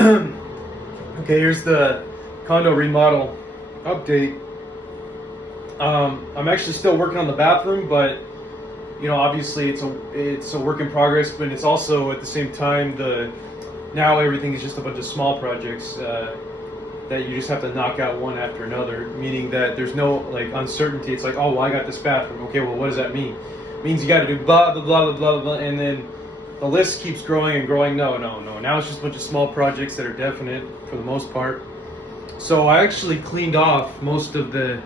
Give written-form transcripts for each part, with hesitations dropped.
Okay, here's the condo remodel update. I'm actually still working on the bathroom, but obviously it's a work in progress. But it's also at the same time now everything is just a bunch of small projects that you just have to knock out one after another. Meaning that there's no like uncertainty. It's like, oh well, I got this bathroom. Okay, well what does that mean? It means you got to do blah blah blah blah blah blah, and then the list keeps growing and growing. No. Now it's just a bunch of small projects that are definite for the most part. So I actually cleaned off most of the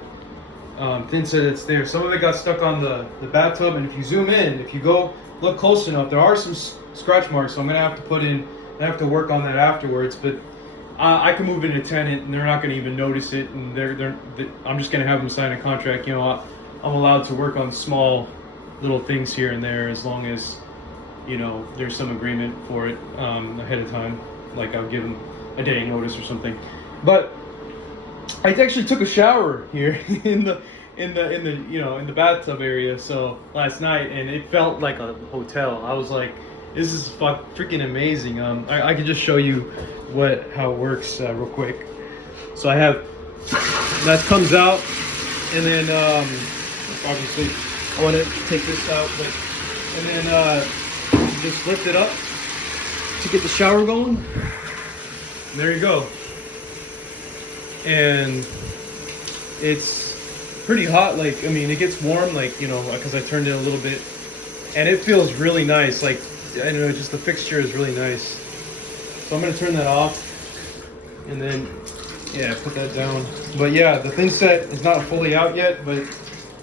thin set that's there. Some of it got stuck on the bathtub, and if you zoom in, if you go look close enough, there are some scratch marks. So I'm gonna have to work on that afterwards. But I can move in a tenant, and they're not gonna even notice it. And I'm just gonna have them sign a contract. I'm allowed to work on small little things here and there as long as there's some agreement for it ahead of time. Like I'll give them a day notice or something. But I actually took a shower here in the bathtub area last night, and it felt like a hotel. I was like, this is freaking amazing. I can just show you how it works real quick. So I have that comes out, and then obviously I want to take this out, and then just lift it up to get the shower going. And there you go. And it's pretty hot. Like, I mean, it gets warm, like, because I turned it a little bit, and it feels really nice. Like, I don't know, just the fixture is really nice. So I'm gonna turn that off, and then put that down. But yeah, the thin set is not fully out yet, but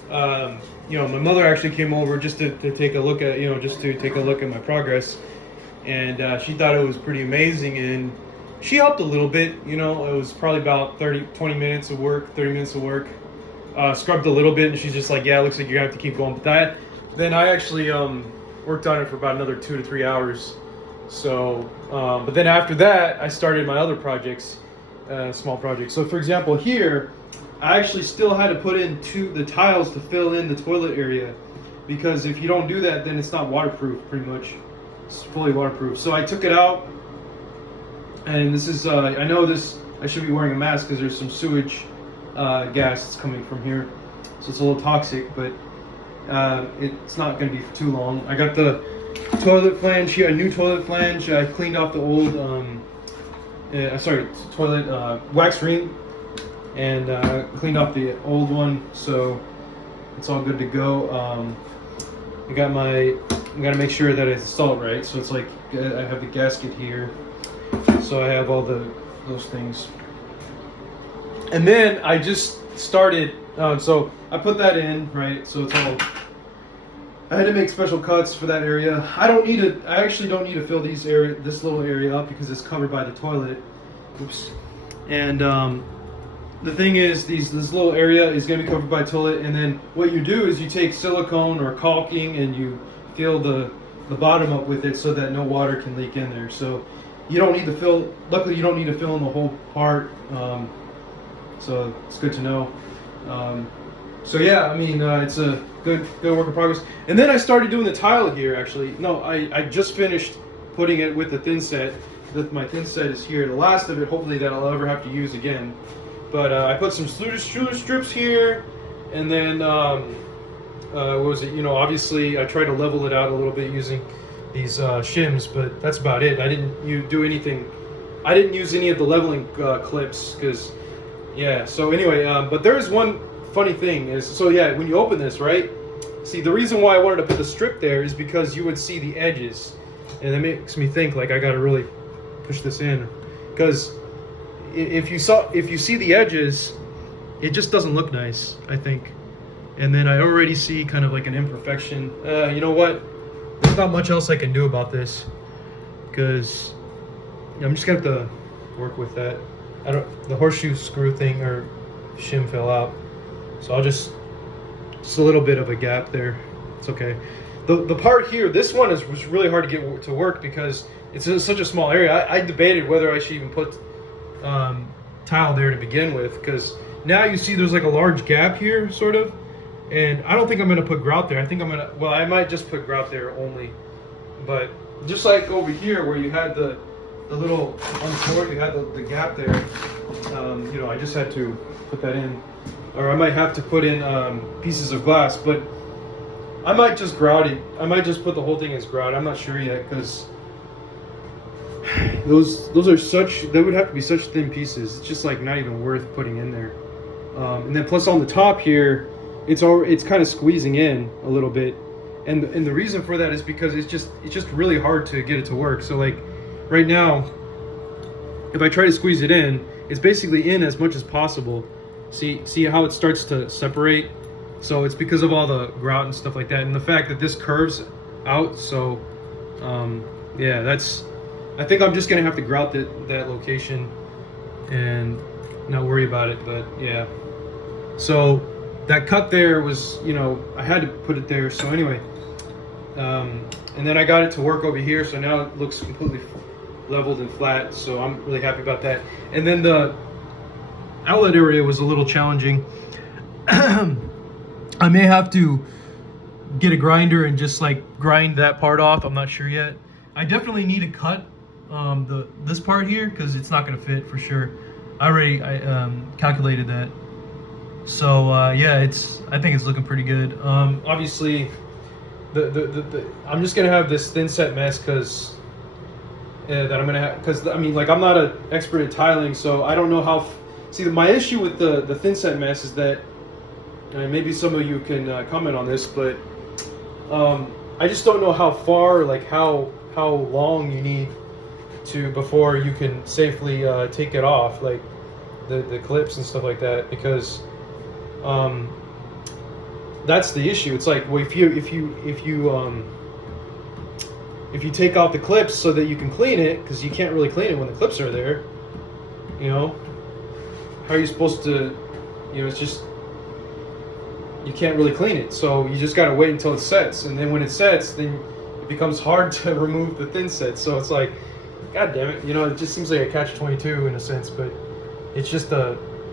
my mother actually came over just to take a look at my progress, and she thought it was pretty amazing, and she helped a little bit. It was probably about 30 minutes of work. Scrubbed a little bit, and she's just like, yeah, it looks like you're gonna have to keep going with that. Then I actually worked on it for about another 2 to 3 hours. So but then after that I started my other projects, small projects. So for example, here I actually still had to put in the tiles to fill in the toilet area, because if you don't do that, then it's not waterproof. Pretty much it's fully waterproof. So I took it out, and this is I know this, I should be wearing a mask because there's some sewage gas that's coming from here, so it's a little toxic, but it's not going to be for too long. I got the toilet flange here, a new toilet flange. I cleaned off the old toilet wax ring, and cleaned off the old one, so it's all good to go. I gotta make sure that it's installed right. So it's like I have the gasket here, so I have all those things. And then I just started. So I put that in right. So it's all. I had to make special cuts for that area. I actually don't need to fill this little area up because it's covered by the toilet. Oops. And the thing is, this little area is going to be covered by toilet, and then what you do is you take silicone or caulking and you fill the bottom up with it so that no water can leak in there. So you don't need to fill. Luckily, you don't need to fill in the whole part. So it's good to know. So yeah, I mean, it's a good work in progress. And then I started doing the tile here. Actually, no, I just finished putting it with the thin set. My thin set is here. The last of it, hopefully, that I'll ever have to use again. But I put some extruder strips here, and then what was it? Obviously I tried to level it out a little bit using these shims, but that's about it. I didn't do anything. I didn't use any of the leveling clips because, yeah. So anyway, but there is one funny thing when you open this, right? See, the reason why I wanted to put the strip there is because you would see the edges, and that makes me think like I got to really push this in, because if you see the edges, it just doesn't look nice, I think. And then I already see kind of like an imperfection. You know what? There's not much else I can do about this, because I'm just gonna have to work with that. The horseshoe screw thing or shim fell out, so I'll just a little bit of a gap there. It's okay. The part here, this one was really hard to get to work because it's in such a small area. I debated whether I should even put tile there to begin with, because now you see there's like a large gap here, sort of, and I don't think I'm gonna put grout there. I might just put grout there only. But just like over here where you had the the little on the floor, you had the gap there. You know, I just had to put that in, or I might have to put in pieces of glass, but I might just grout it. I might just put the whole thing as grout. I'm not sure yet, because those are such, they would have to be such thin pieces. It's just like not even worth putting in there. And then plus on the top here, it's kind of squeezing in a little bit, and the reason for that is because it's just really hard to get it to work. So like right now, if I try to squeeze it in, it's basically in as much as possible. See how it starts to separate? So it's because of all the grout and stuff like that, and the fact that this curves out. So yeah, I think I'm just gonna have to grout that location and not worry about it. But yeah, so that cut there was, you know, I had to put it there. So anyway, and then I got it to work over here, so now it looks completely leveled and flat, so I'm really happy about that. And then the outlet area was a little challenging. I may have to get a grinder and just like grind that part off. I'm not sure yet. I definitely need to cut this part here, because it's not going to fit for sure. I already calculated that. So yeah, I think it's looking pretty good. Obviously, I'm just gonna have this thin set mesh because that I'm gonna have, because I mean, like, I'm not an expert at tiling, so I don't know how. See, my issue with the thin set mesh is that, maybe some of you can comment on this, but I just don't know how far, like how long you need to before you can safely take it off, like the clips and stuff like that, because that's the issue. It's like, well, if you take out the clips so that you can clean it, because you can't really clean it when the clips are there, you know, how are you supposed to, you know, it's just, you can't really clean it. So you just got to wait until it sets, and then when it sets, then it becomes hard to remove the thin set. So it's like, god damn it, you know, it just seems like a catch-22 in a sense, but it's just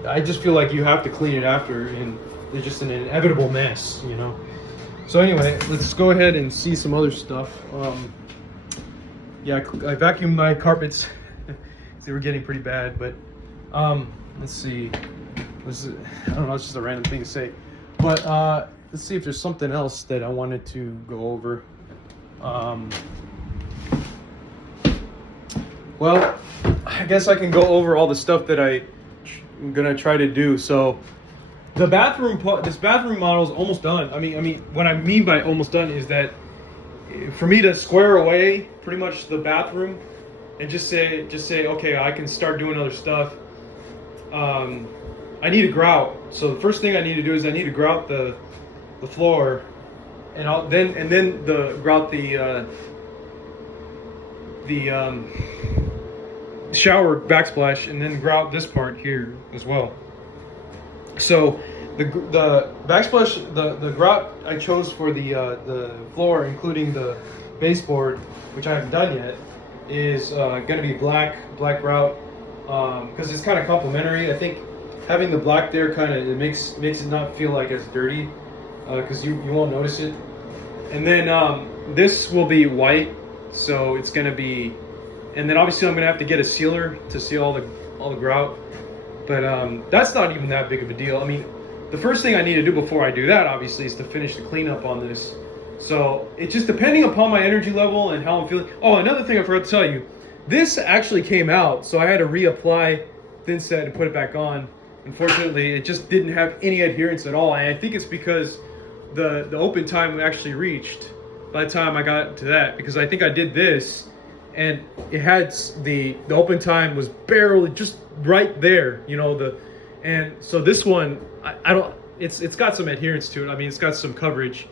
I just feel like you have to clean it after, and it's just an inevitable mess, you know. So anyway, let's go ahead and see some other stuff. Yeah, I vacuumed my carpets. They were getting pretty bad, but let's see. I don't know, it's just a random thing to say. But let's see if there's something else that I wanted to go over. Well, I guess I can go over all the stuff that I'm gonna try to do. So this bathroom model is almost done. I mean, what I mean by almost done is that for me to square away pretty much the bathroom and just say, okay, I can start doing other stuff. I need a grout. So the first thing I need to do is I need to grout the floor, and then grout the shower backsplash, and then grout this part here as well. So the backsplash, the grout I chose for the floor, including the baseboard, which I haven't done yet, is going to be black grout, because it's kind of complementary. I think having the black there kind of, it makes it not feel like as dirty, because you won't notice it. And then this will be white, so it's going to be. And then obviously I'm gonna have to get a sealer to seal all the grout, but that's not even that big of a deal. I mean, the first thing I need to do before I do that, obviously, is to finish the cleanup on this. So it's just depending upon my energy level and how I'm feeling. Oh, another thing I forgot to tell you, this actually came out, so I had to reapply thin set and put it back on. Unfortunately, it just didn't have any adherence at all, and I think it's because the open time actually reached by the time I got to that, because I think I did this. And it had the open time was barely just right there, you know, and so this one, I don't, it's got some adherence to it. I mean, it's got some coverage,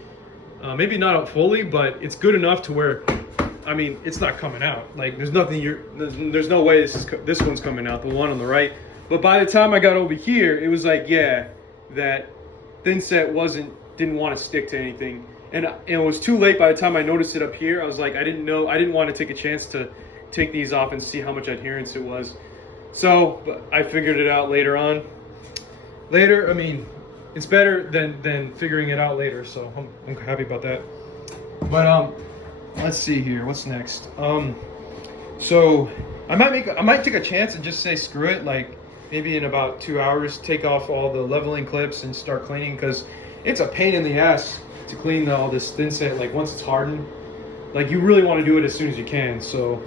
maybe not fully, but it's good enough to where, I mean, it's not coming out. Like, there's no way this one's coming out, the one on the right. But by the time I got over here, it was like, yeah, that thin set didn't want to stick to anything. And it was too late by the time I noticed it up here. I was like, I didn't want to take a chance to take these off and see how much adherence it was. So, but I figured it out later on. I mean, it's better than figuring it out later, so I'm happy about that. But let's see here, what's next? So I might take a chance and just say screw it. Like maybe in about 2 hours, take off all the leveling clips and start cleaning, because it's a pain in the ass to clean all this thin set. Like once it's hardened, like you really want to do it as soon as you can. So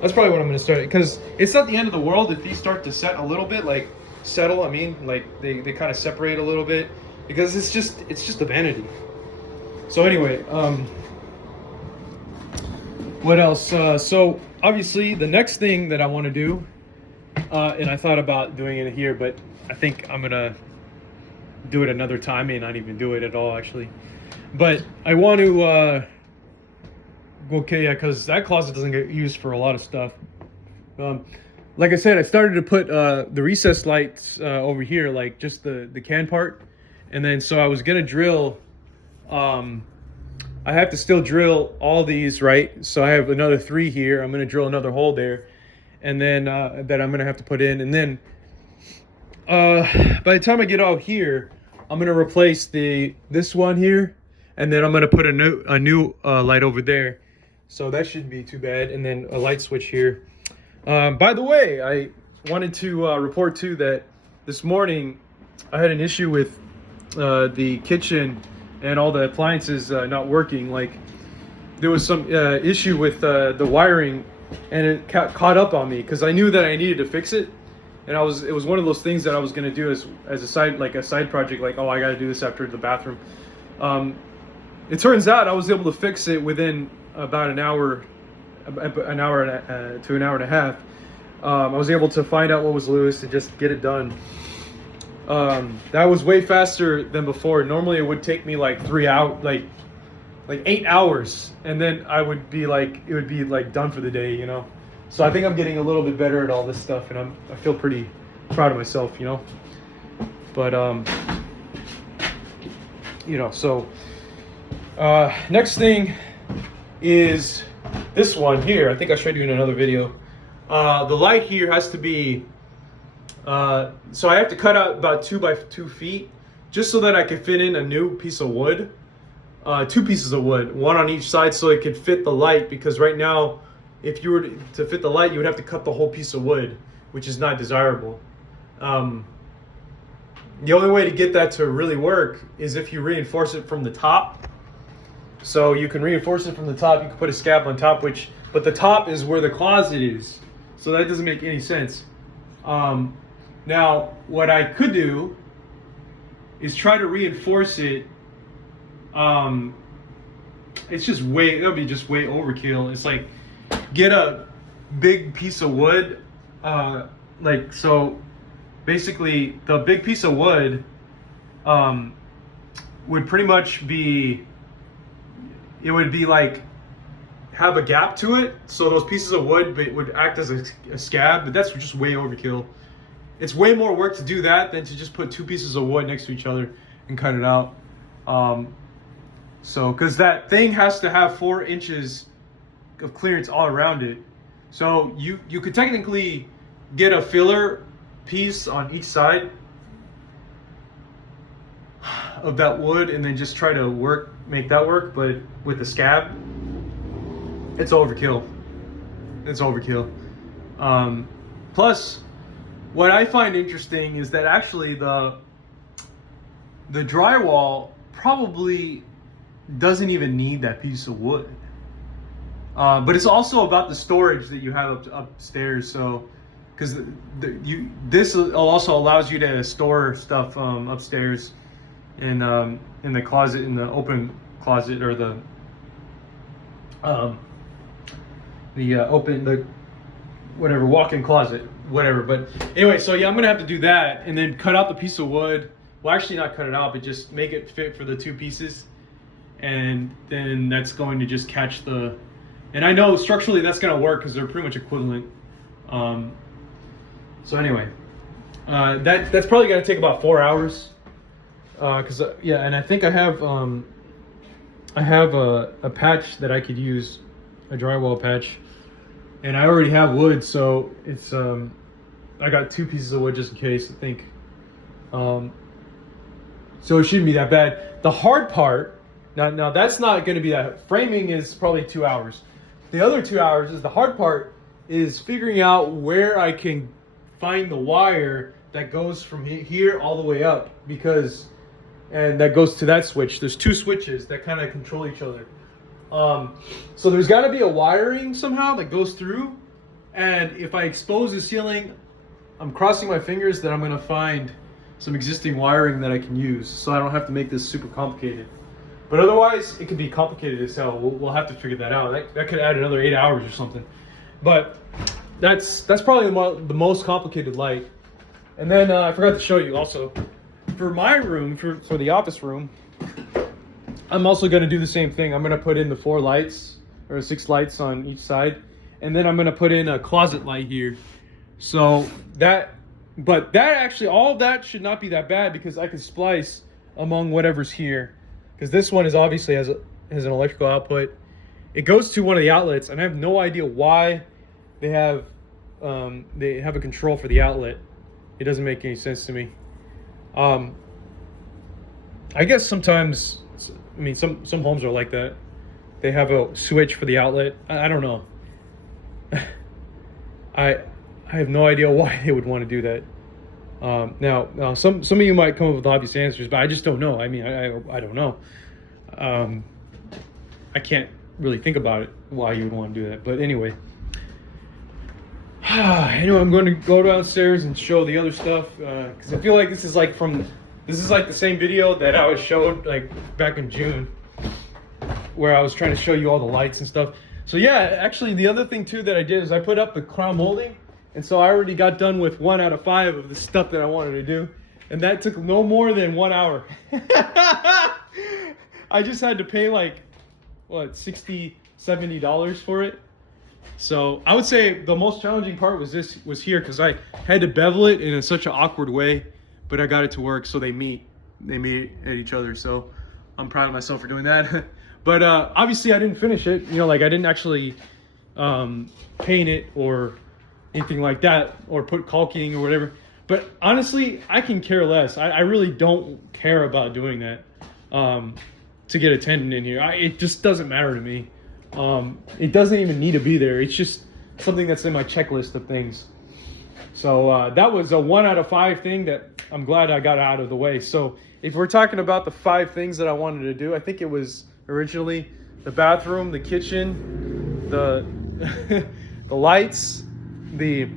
that's probably what I'm going to start, because it's not the end of the world if these start to set a little bit, like settle. I mean, like they kind of separate a little bit, because it's just a vanity. So anyway, what else? So obviously the next thing that I want to do, and I thought about doing it here, but I think I'm gonna do it another time. May not even do it at all, actually. But I want to, okay, yeah, because that closet doesn't get used for a lot of stuff. Like I said, I started to put the recessed lights over here, like just the can part, and then so I was gonna drill. I have to still drill all these, right? So I have another 3 here. I'm gonna drill another hole there, and then that I'm gonna have to put in, and then by the time I get out here, I'm gonna replace this one here, and then I'm gonna put a new light over there. So that shouldn't be too bad, and then a light switch here. By the way, I wanted to report too that this morning I had an issue with the kitchen and all the appliances not working. Like there was some issue with the wiring, and it caught up on me, because I knew that I needed to fix it, and it was one of those things that I was going to do as a side project, like, oh, I got to do this after the bathroom. It turns out I was able to fix it within about an hour to an hour and a half. I was able to find out what was loose and just get it done. That was way faster than before. Normally it would take me like 3 hours, like 8 hours, and then it would be like done for the day, you know. So I think I'm getting a little bit better at all this stuff, and I feel pretty proud of myself, you know. But you know, so next thing is this one here. I think I showed you in another video. The light here has to be so I have to cut out about 2 by 2 feet, just so that I can fit in a new piece of wood, 2 pieces of wood, one on each side, so it could fit the light. Because right now, if you were to fit the light, you would have to cut the whole piece of wood, which is not desirable. The only way to get that to really work is if you reinforce it from the top. So you can reinforce it from the top. You can put a scab on top, but the top is where the closet is, so that doesn't make any sense. Now, what I could do is try to reinforce it. That'll be just way overkill. It's like, get a big piece of wood, so basically the big piece of wood would pretty much be, it would be like, have a gap to it, so those pieces of wood would act as a scab, but that's just way overkill. It's way more work to do that than to just put 2 pieces of wood next to each other and cut it out. So, because that thing has to have 4 inches of clearance all around it. So you could technically get a filler piece on each side of that wood and then just try to make that work, but with the scab, it's overkill. It's overkill. Plus, what I find interesting is that actually the drywall probably doesn't even need that piece of wood. But it's also about the storage that you have upstairs. So, because this also allows you to store stuff upstairs in the closet, in the open closet, or the whatever, walk-in closet, whatever. But anyway, so yeah, I'm gonna have to do that and then cut out the piece of wood. Well, actually not cut it out, but just make it fit for the 2 pieces, and then that's going to just catch the, and I know structurally that's gonna work because they're pretty much equivalent. So anyway, that's probably gonna take about 4 hours, because yeah, and I think I have a patch that I could use, a drywall patch. And I already have wood, so it's I got 2 pieces of wood just in case, I think. So it shouldn't be that bad. The hard part, now that's not going to be that. Framing is probably 2 hours. The other 2 hours is the hard part is figuring out where I can find the wire that goes from here all the way up, and that goes to that switch. There's two switches that kind of control each other. So there's got to be a wiring somehow that goes through, and if I expose the ceiling, I'm crossing my fingers that I'm going to find some existing wiring that I can use, so I don't have to make this super complicated. But otherwise, it could be complicated as hell. We'll have to figure that out. That could add another 8 hours or something. But that's probably the most complicated light. And then I forgot to show you also, for my room, for the office room, I'm also going to do the same thing. I'm going to put in the 4 lights, or 6 lights on each side. And then I'm going to put in a closet light here. So that actually, all of that should not be that bad, because I can splice among whatever's here. Because this one is obviously has an electrical output. It goes to one of the outlets, and I have no idea why they have a control for the outlet. It doesn't make any sense to me. I guess sometimes, I mean, some homes are like that. They have a switch for the outlet. I don't know. I have no idea why they would want to do that. Now, some of you might come up with obvious answers, but I just don't know. I mean, I don't know. I can't really think about it, why you would want to do that. But anyway. Anyway, I'm going to go downstairs and show the other stuff, because I feel like this is like the same video that I was showed like back in June, where I was trying to show you all the lights and stuff. So yeah, actually the other thing too that I did is I put up the crown molding, and so I already got done with 1 out of 5 of the stuff that I wanted to do, and that took no more than 1 hour. I just had to pay like what, $60-$70 for it. So I would say the most challenging part was here, because I had to bevel it in such an awkward way, but I got it to work. So they meet at each other. So I'm proud of myself for doing that. But obviously I didn't finish it. You know, like I didn't actually paint it or anything like that, or put caulking or whatever. But honestly, I can care less. I really don't care about doing that to get a tenant in here. It just doesn't matter to me. It doesn't even need to be there. It's just something that's in my checklist of things. So that was a 1 out of 5 thing that I'm glad I got out of the way. So if we're talking about the 5 things that I wanted to do, I think it was originally the bathroom, the kitchen, the the lights, the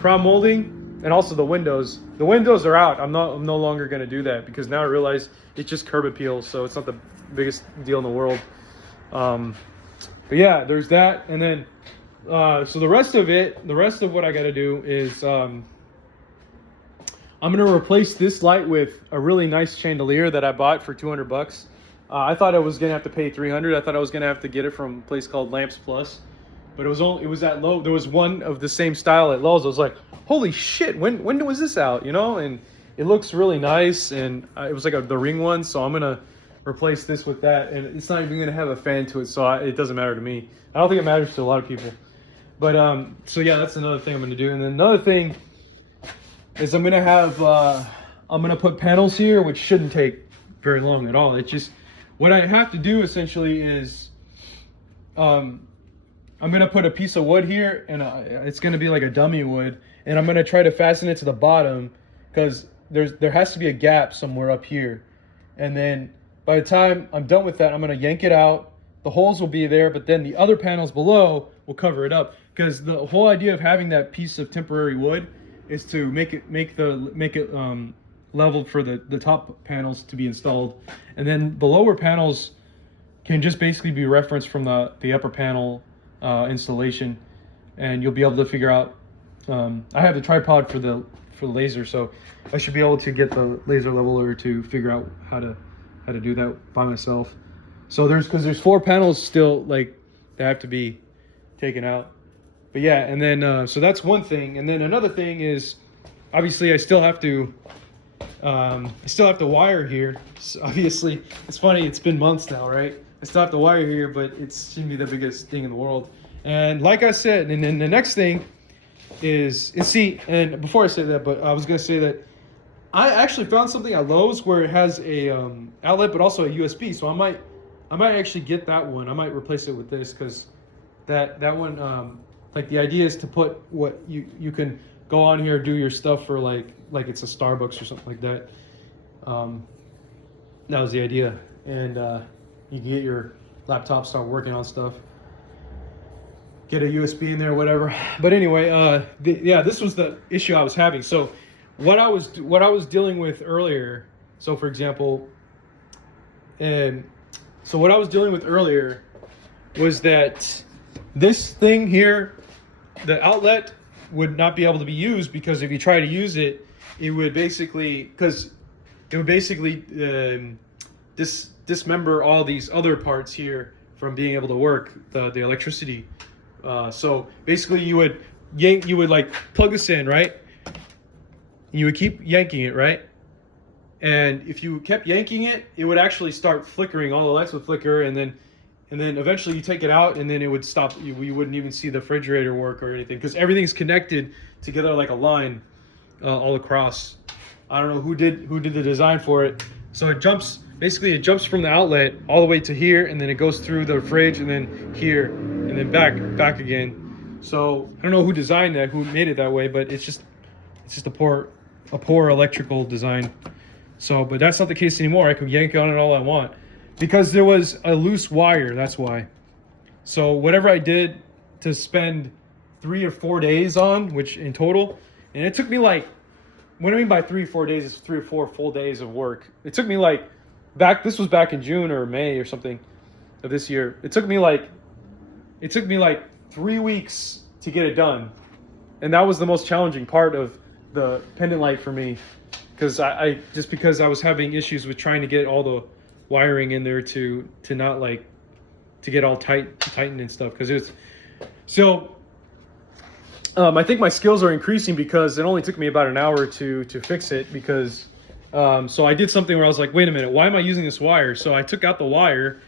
crown molding, and also the windows. The windows are out. I'm no longer going to do that, because now I realize it's just curb appeal, so it's not the biggest deal in the world. But yeah, there's that. And then so the rest of what I got to do is I'm going to replace this light with a really nice chandelier that I bought for $200. I thought I was going to have to pay $300. I thought I was going to have to get it from a place called Lamps Plus, but it was at Lowe's. There was one of the same style at Lowe's. I was like, holy shit, when was this out, you know? And it looks really nice, and it was like the ring one, so I'm going to replace this with that, and it's not even going to have a fan to it, so it doesn't matter to me. I don't think it matters to a lot of people. But so yeah, that's another thing I'm going to do. And then another thing is I'm going to have I'm going to put panels here, which shouldn't take very long at all. It's just what I have to do essentially is I'm going to put a piece of wood here, and it's going to be like a dummy wood, and I'm going to try to fasten it to the bottom, because there has to be a gap somewhere up here. And then by the time I'm done with that, I'm going to yank it out. The holes will be there, but then the other panels below will cover it up, because the whole idea of having that piece of temporary wood is to make it leveled for the top panels to be installed, and then the lower panels can just basically be referenced from the upper panel installation, and you'll be able to figure out. I have the tripod for the laser, so I should be able to get the laser leveler to figure out how to do that by myself. So because there's 4 panels still like that have to be taken out. But yeah, and then so that's one thing. And then another thing is, obviously I still have to wire here. So obviously, it's funny, it's been months now, right? I still have to wire here, but it shouldn't be the biggest thing in the world. And like I said, and then the next thing is and before I say that, but I was gonna say that I actually found something at Lowe's where it has a outlet, but also a USB. So I might actually get that one. I might replace it with this, because that one like the idea is to put what you can go on here, do your stuff for like it's a Starbucks or something like that. That was the idea, and you can get your laptop, start working on stuff, get a USB in there, whatever. But anyway, yeah, this was the issue I was having. So what I was dealing with earlier. So for example, so what I was dealing with earlier was that this thing here, the outlet would not be able to be used, because if you try to use it, it would basically dismember all these other parts here from being able to work the electricity. So basically you would like plug this in, right? And you would keep yanking it, right? And if you kept yanking it, it would actually start flickering. All the lights would flicker, and then eventually you take it out, and then it would stop. You wouldn't even see the refrigerator work or anything, because everything's connected together like a line all across. I don't know who did the design for it. So it jumps from the outlet all the way to here, and then it goes through the fridge, and then here, and then back again. So I don't know who designed that, who made it that way, but it's just a poor electrical design. So, but that's not the case anymore. I can yank on it all I want, because there was a loose wire. That's why. So whatever I did to spend 3 or 4 days on, which in total, and it took me like, what I mean by 3 or 4 days is 3 or 4 full days of work. It took me like this was back in June or May or something of this year. It took me like 3 weeks to get it done, and that was the most challenging part of the pendant light for me. Because because I was having issues with trying to get all the wiring in there to not like to get all tightened and stuff. Because it's so I think my skills are increasing, because it only took me about an hour to fix it. Because so I did something where I was like, wait a minute, why am I using this wire? So I took out the wire,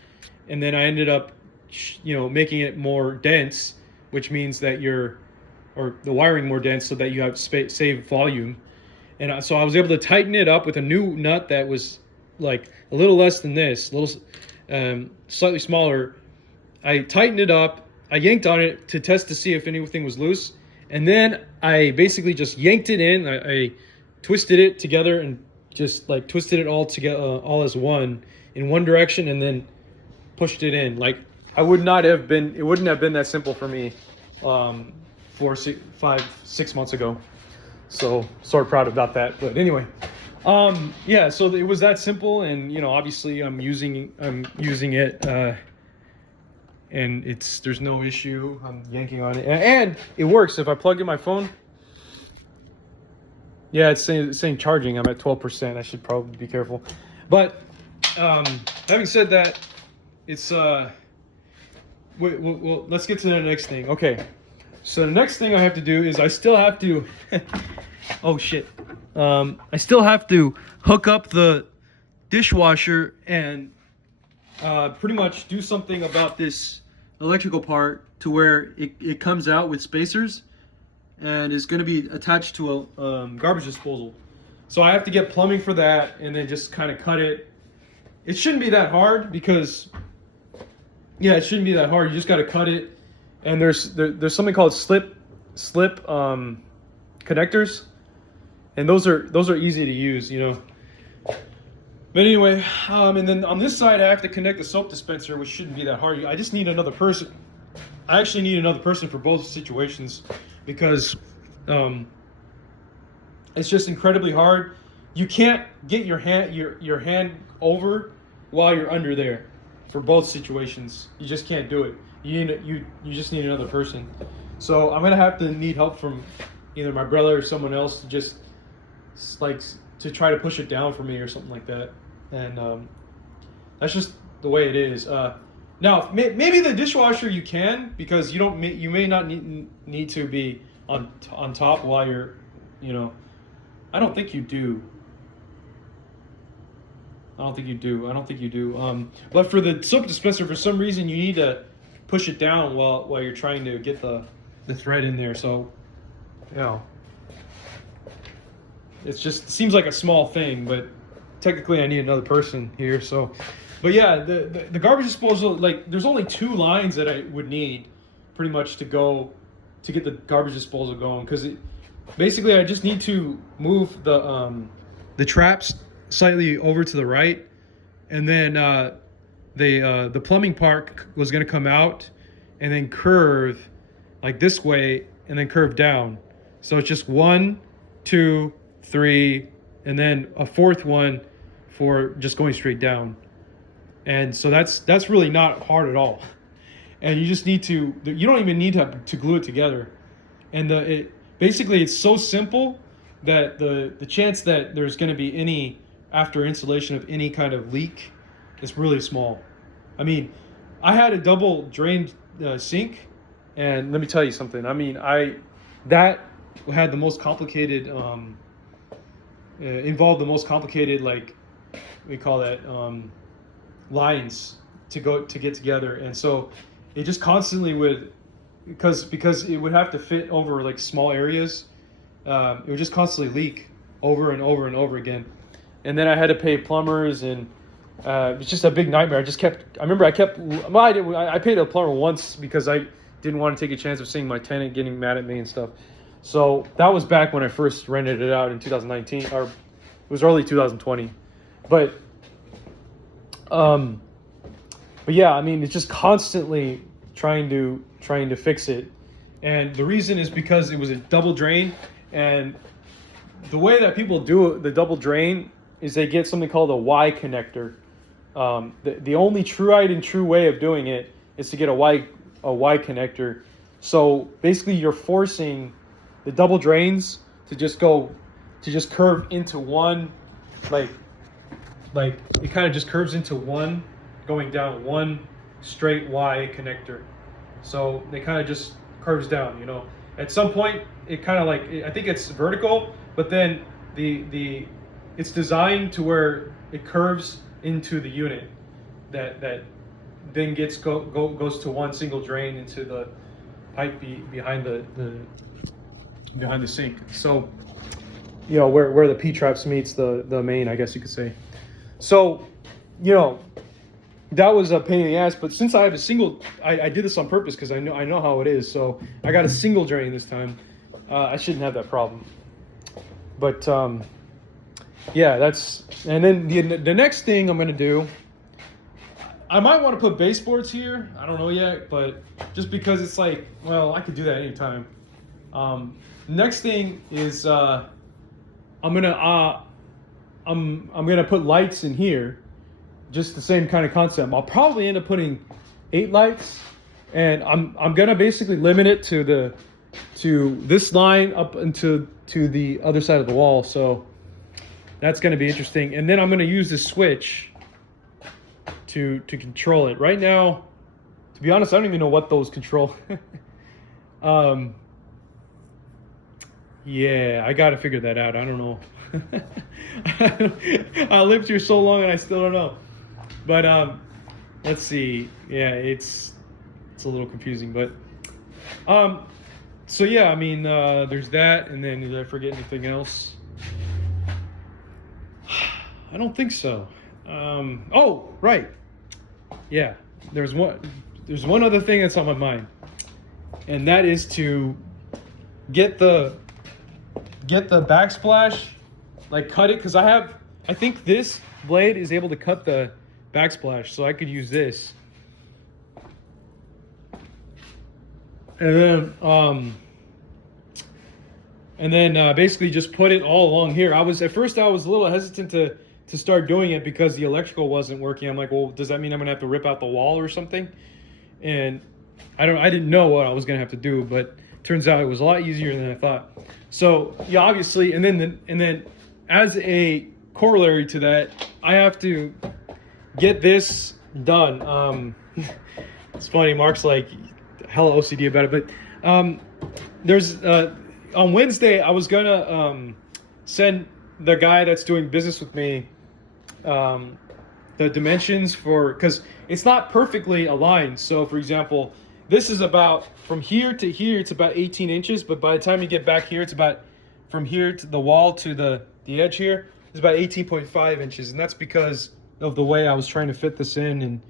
and then I ended up making it more dense, which means that the wiring more dense, so that you have save volume. And so I was able to tighten it up with a new nut that was like a little less than this, slightly smaller. I tightened it up. I yanked on it to test to see if anything was loose. And then I basically just yanked it in. I twisted it together and just like twisted it all together, all as one in one direction, and then pushed it in. Like it wouldn't have been that simple for me 5-6 months ago. So sort of proud about that. But anyway, yeah, so it was that simple, and obviously I'm using it, and there's no issue. I'm yanking on it, and it works. If I plug in my phone, yeah, it's saying charging. I'm at 12%. I should probably be careful. But having said that, it's well, let's get to the next thing. Okay. So the next thing I have to do is I still have to oh shit. I still have to hook up the dishwasher and pretty much do something about this electrical part to where it comes out with spacers and is going to be attached to a garbage disposal. So I have to get plumbing for that, and then just kind of cut it. It shouldn't be that hard, because it shouldn't be that hard. You just got to cut it. And there's something called slip connectors, and those are easy to use, But anyway, and then on this side I have to connect the soap dispenser, which shouldn't be that hard. I just need another person. I actually need another person for both situations, because it's just incredibly hard. You can't get your hand over while you're under there for both situations. You just can't do it. You just need another person. So I'm gonna have to need help from either my brother or someone else to just to try to push it down for me or something like that. And that's just the way it is. Now maybe the dishwasher you can, because you may not need to be on top while you're I don't think you do. But for the soap dispenser, for some reason you need to push it down while you're trying to get the thread in there. So it seems like a small thing, but technically I need another person here. So but yeah, the garbage disposal, like there's only 2 lines that I would need pretty much to go to get the garbage disposal going, because basically I just need to move the traps slightly over to the right, and then the plumbing part was going to come out and then curve like this way and then curve down. So it's just 1, 2, 3, and then a fourth one for just going straight down. And so that's really not hard at all. And you just need to, you don't even need to glue it together. And basically it's so simple that the chance that there's going to be any, after installation, of any kind of leak is really small. I mean, I had a double drain sink, and let me tell you something. I mean, that had the most complicated, involved the most complicated, like, we call that, lines to get together. And so it just constantly would, because it would have to fit over like small areas, it would just constantly leak over and over and over again. And then I had to pay plumbers, and it was just a big nightmare. I paid a plumber once because I didn't want to take a chance of seeing my tenant getting mad at me and stuff. So that was back when I first rented it out in 2019, or it was early 2020. But yeah, I mean, it's just constantly trying to fix it. And the reason is because it was a double drain, and the way that people do the double drain is they get something called a Y connector. The only tried and true way of doing it is to get a Y connector. So basically you're forcing the double drains to just curve into one, like it kind of just curves into one, going down one straight Y connector. So it kind of just curves down, you know. At some point it kind of I think it's vertical, but then it's designed to where it curves into the unit that then goes to one single drain into the pipe behind the sink. So, you know, where the P-traps meets the main, I guess you could say. So, you know, that was a pain in the ass, but since I have a single, I did this on purpose because I know how it is. So I got a single drain this time. I shouldn't have that problem. But yeah, and then the next thing I'm gonna do, I might want to put baseboards here. I don't know yet, but just because it's like, well, I could do that anytime. Next thing is I'm gonna put lights in here. Just the same kind of concept. I'll probably end up putting 8 lights, and I'm gonna basically limit it to this line up into the other side of the wall. So that's gonna be interesting. And then I'm gonna use this switch to control it. Right now, to be honest, I don't even know what those control. Yeah, I gotta figure that out. I don't know. I lived here so long and I still don't know. But let's see. Yeah, it's a little confusing, but so yeah, I mean, there's that, and then did I forget anything else? I don't think so. Oh, right. Yeah, there's one other thing that's on my mind, and that is to get the backsplash, like cut it, because I think this blade is able to cut the backsplash, so I could use this. And then basically just put it all along here. At first I was a little hesitant to start doing it because the electrical wasn't working. I'm like, well, does that mean I'm gonna have to rip out the wall or something? And I didn't know what I was gonna have to do, but turns out it was a lot easier than I thought. So yeah, obviously, and then as a corollary to that, I have to get this done. It's funny, Mark's like hella OCD about it, but there's on Wednesday I was gonna send the guy that's doing business with me the dimensions because it's not perfectly aligned. So for example, this is about from here to here, it's about 18 inches, but by the time you get back here, it's about from here to the wall to the edge here, it's about 18.5 inches, and that's because of the way I was trying to fit this in, and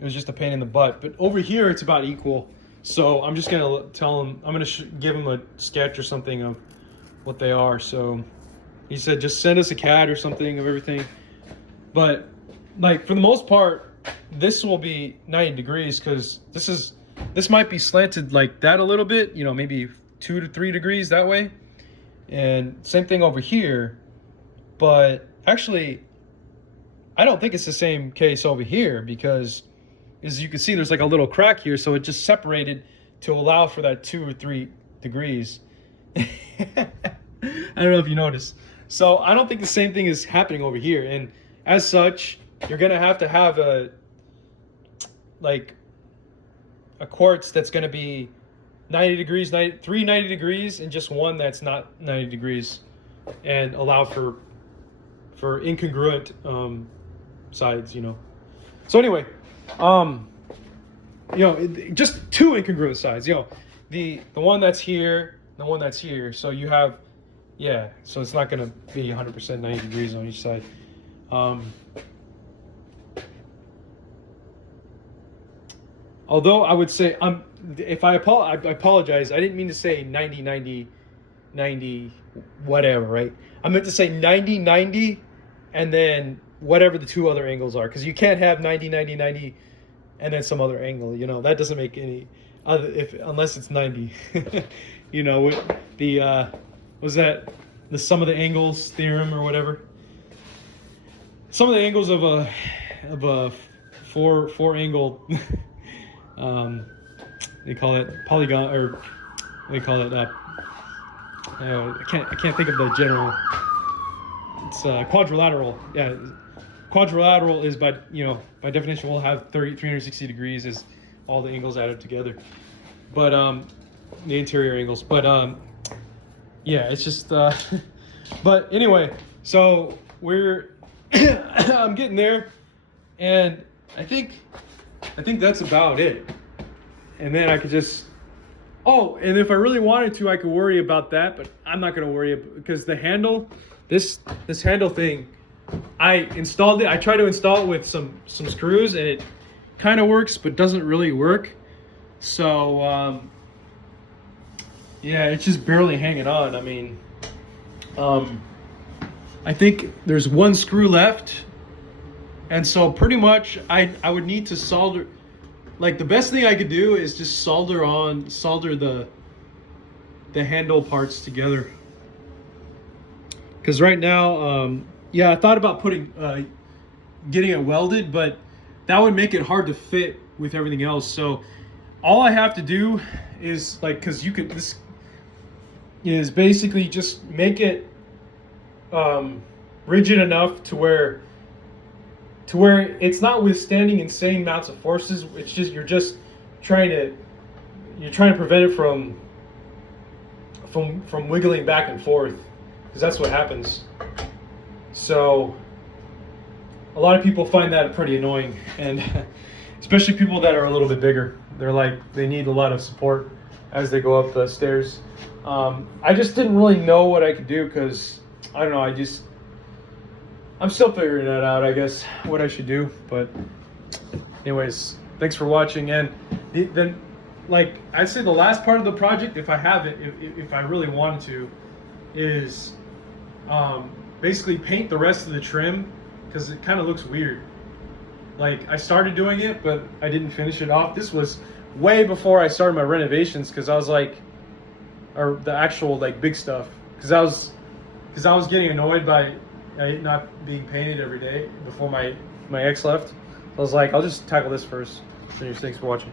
it was just a pain in the butt. But over here, it's about equal. So I'm just gonna tell him, I'm gonna give him a sketch or something of what they are. So he said just send us a CAD or something of everything. But like for the most part, this will be 90 degrees because this might be slanted like that a little bit, you know, maybe 2 to 3 degrees that way. And same thing over here. But actually, I don't think it's the same case over here because as you can see, there's like a little crack here. So it just separated to allow for that 2 or 3 degrees. I don't know if you noticed. So I don't think the same thing is happening over here. And as such, you're going to have a quartz that's going to be 90 degrees, 90 degrees, and just one that's not 90 degrees, and allow for incongruent sides, you know. So anyway, you know, just 2 incongruent sides, you know, the one that's here, the one that's here. So you have, yeah, so it's not going to be 100% 90 degrees on each side. Although I would say, I apologize. I didn't mean to say 90, 90, 90, whatever, right? I meant to say 90, 90, and then whatever the 2 other angles are. Because you can't have 90, 90, 90, and then some other angle. You know, that doesn't make any, unless it's 90. You know, the, was that the sum of the angles theorem or whatever? Some of the angles of a four angle they call it polygon, or they call it I can't think of the general. It's quadrilateral. Yeah, quadrilateral is by definition will have 360 degrees is all the angles added together. But the interior angles. But yeah, it's just but anyway, so we're I'm getting there, and I think that's about it. And then I could just, oh, and if I really wanted to, I could worry about that, but I'm not going to worry because the handle, this handle thing, I installed it. I tried to install it with some screws, and it kind of works, but doesn't really work. So yeah, it's just barely hanging on. I mean, I think there's 1 screw left. And so pretty much I would need to solder, like the best thing I could do is just solder the handle parts together. Because right now, yeah, I thought about getting it welded, but that would make it hard to fit with everything else. So all I have to do is because this is basically just make it rigid enough to where it's not withstanding insane amounts of forces. It's just you're trying to prevent it from wiggling back and forth, because that's what happens. So a lot of people find that pretty annoying, and especially people that are a little bit bigger. They need a lot of support as they go up the stairs. I just didn't really know what I could do because I don't know. I'm still figuring that out, I guess, what I should do. But anyways, thanks for watching. And then, like I'd say, the last part of the project, if I have it, if I really wanted to, is basically paint the rest of the trim, because it kind of looks weird. Like I started doing it, but I didn't finish it off. This was way before I started my renovations, because I was or the actual big stuff, because I was getting annoyed by it not being painted every day before my ex left. I was like, I'll just tackle this first. Anyways, thanks for watching.